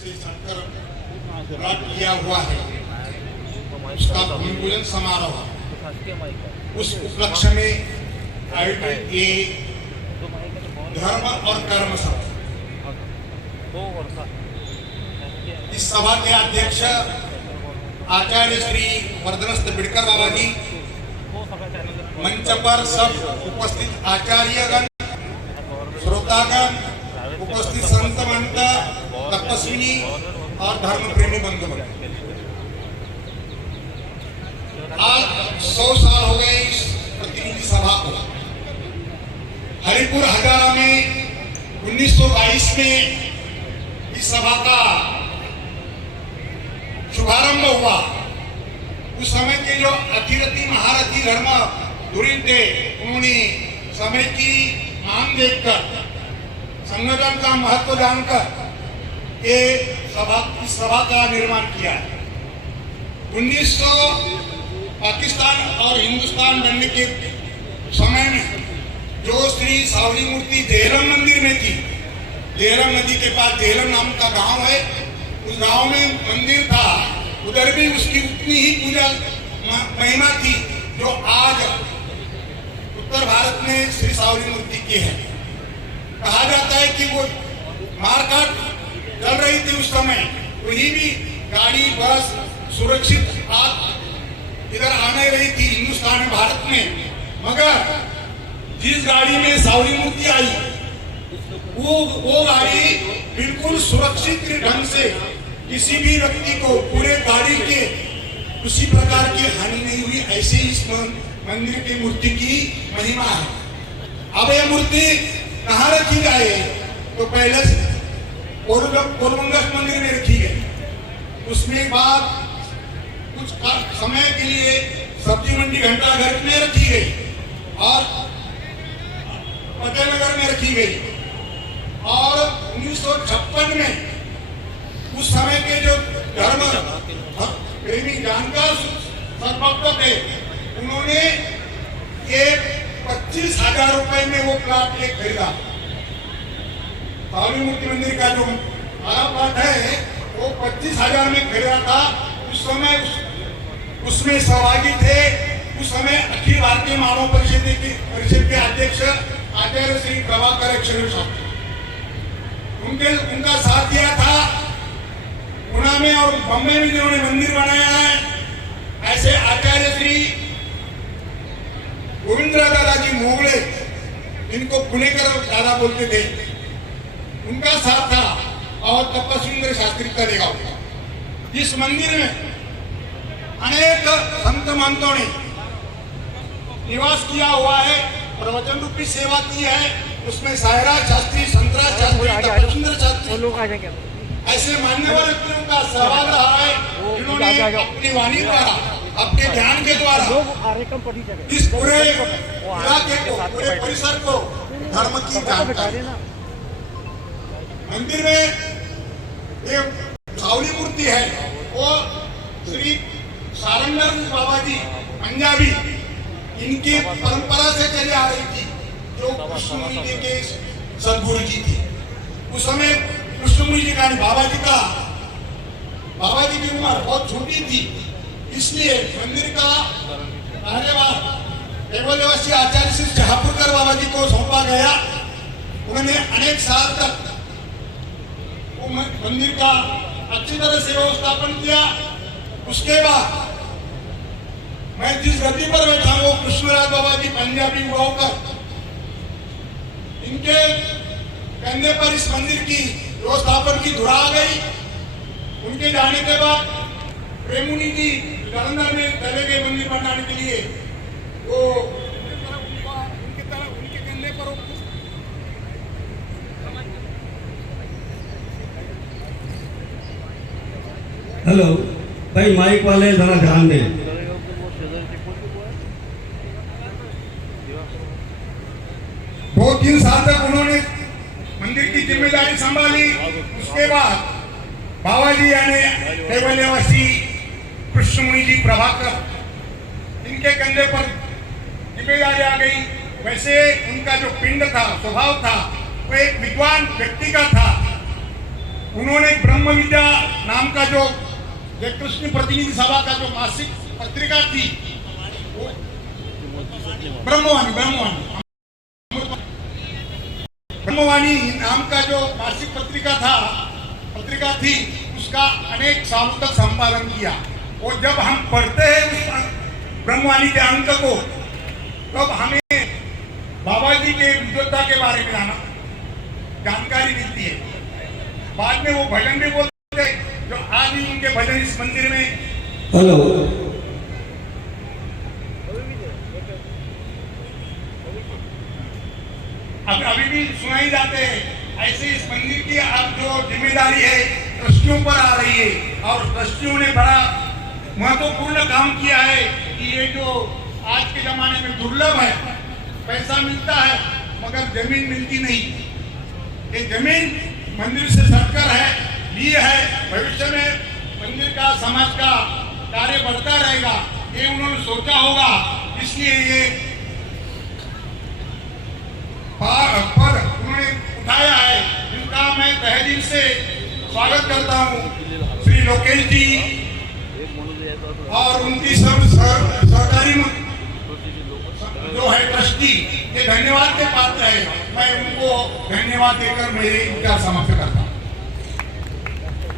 से चढ़कर प्लॉट किया हुआ है, उसका भूमि पूजन समारोह उस उपलक्ष्य में आयोजित ये धर्म और कर्म सभा। इस सभा के अध्यक्ष आचार्य श्री वर्धनस्थ बिडकर बाबा जी, मंच पर सब उपस्थित आचार्यगण, श्रोतागण, उपस्थित संत महंत, तपस्विनी और धर्म प्रेमी बंधुगण, आज 100 साल हो गए इस प्रतिनिधि सभा को। हरिपुर हजारा में 1922 में इस सभा का शुभारंभ हुआ। उस समय के जो अतिरथी महारथी धर्म धुरीण थे, उन्होंने समय की मांग देखकर, संगठन का महत्व जानकर ये इस सभा का निर्माण किया। 1900 पाकिस्तान और हिंदुस्तान बनने के समय में जो श्री सावली मूर्ति देहलम मंदिर में थी, देहलम नदी के पास देहलम नाम का गांव है, उस गांव में मंदिर था। उधर भी उसकी उतनी ही पूजा महिमा थी जो आज उत्तर भारत में श्री सावली मूर्ति की है। कहा जाता है कि वो मारकाट चल रही थी उस समय, वही भी गाड़ी बस सुरक्षित इधर आने रही थी हिंदुस्तान में, भारत में। मगर जिस गाड़ी में सावली मूर्ति आई, वो गाड़ी बिल्कुल सुरक्षित ढंग से किसी भी व्यक्ति को पूरे गाड़ी के किसी प्रकार की हानि नहीं हुई। ऐसे इस मंदिर की मूर्ति की महिमा है। अब यह मूर्ति कहाँ रखी जाए, तो पहले कोलमंगस मंदिर में रखी गई। उसमें बाद कुछ समय के लिए सब्जी मंडी घंटाघर में रखी गई और फतेहनगर में रखी गई। और 1956 में उस समय के जो धर्म प्रेमी जानकार भक्त थे, उन्होंने एक 25,000 रुपए में वो प्लॉट एक खरीदा। सावली मूर्ति मंदिर का जो बड़ा प्लॉट है वो 25,000 में खरीदा था। उस समय उसमें सहभागी थे उस समय अखिल भारतीय मानव परिषद के अध्यक्ष आचार्य श्री प्रभाकर शास्त्री, उनका साथ दिया था। पुणे में और बम्बई में जिन्होंने मंदिर बनाया है, ऐसे आचार्य श्री गोविंदराव दादाजी मोगले, इनको पुणेकर दादा बोलते थे, उनका साथ था। और तपस्वी शास्त्री का देगा। इस मंदिर में अनेक संत महंतों ने निवास किया हुआ है, प्रवचन रूपी सेवा की है। उसमें सायरा शास्त्री, संतराज शास्त्री, तपस्वी शास्त्री, ऐसे मान्यवर व्यक्तियों का सहभाग रहा है, जिन्होंने अपनी वाणी द्वारा, अपने ज्ञान के द्वारा इस पूरे इलाके को, पूरे परिसर को धर्म की जानकारी। मंदिर में एक सावली मूर्ति है, वो श्री सारंगर बाबा जी पंजाबी, इनकी परंपरा से चली आ रही थी, जो कृष्णमुनि जी के सदगुरु जी थी। उस समय कृष्णमुनि जी का, बाबा जी की उम्र बहुत छोटी थी, इसलिए मंदिर का कार्यभार केवल निवासी आचार्य श्री जहापुरकर बाबा जी को सौंपा गया। उन्होंने अनेक साल तक मंदिर का अच्छी तरह से व्यवस्थापन किया। उसके बाद मैं जिस गद्दी पर बैठा हूं, वो कृष्णराज बाबा जी पंजाबी हुआ होकर, इनके कंधे पर इस मंदिर की व्यवस्थापन की धुरा आ गई। उनके जाने के बाद प्रेमुनि जी जालंधर में चले गए मंदिर बनाने के लिए। वो उनके कंधे पर हेलो भाई, माइक वाले जरा ध्यान दें। 2-3 साल तक उन्होंने मंदिर की जिम्मेदारी संभाली। उसके बाद बाबा जी यानी केवल निवासी कृष्णमुनि जी प्रभाकर, इनके कंधे पर जिम्मेदारी आ गई। वैसे उनका जो पिंड था, स्वभाव था, वो एक विद्वान व्यक्ति का था। उन्होंने ब्रह्म विद्या नाम का जो एक कृष्ण प्रतिनिधि सभा का जो मासिक पत्रिका थी, वो ब्रह्मवाणी नाम का जो मासिक पत्रिका थी, उसका अनेक सालों तक संपादन किया। और जब हम पढ़ते हैं उस ब्रह्मवाणी के अंक को, तब हमें बाबा जी के विद्वत्ता के बारे में जानकारी मिलती है। बाद में वो भजन भी बोलते हैं, जो आज भी उनके भजन इस मंदिर में हेलो अभी भी सुनाई जाते हैं। ऐसे इस मंदिर की अब जो जिम्मेदारी है ट्रस्टियों पर आ रही है, और ट्रस्टियों ने बड़ा महत्वपूर्ण काम किया है कि ये जो आज के जमाने में दुर्लभ है, पैसा मिलता है मगर जमीन मिलती नहीं, ये जमीन मंदिर से सरकार है लिए है। भविष्य में मंदिर का समाज का कार्य बढ़ता रहेगा, ये उन्होंने सोचा होगा, इसलिए ये पर उन्होंने उठाया है। इनका मैं तहे दिल से स्वागत करता हूँ श्री लोकेश जी और उनकी सब सहकारी जो है ट्रस्टी, ये धन्यवाद के पात्र है। मैं उनको धन्यवाद देकर मेरे विचार समाप्त करता हूँ।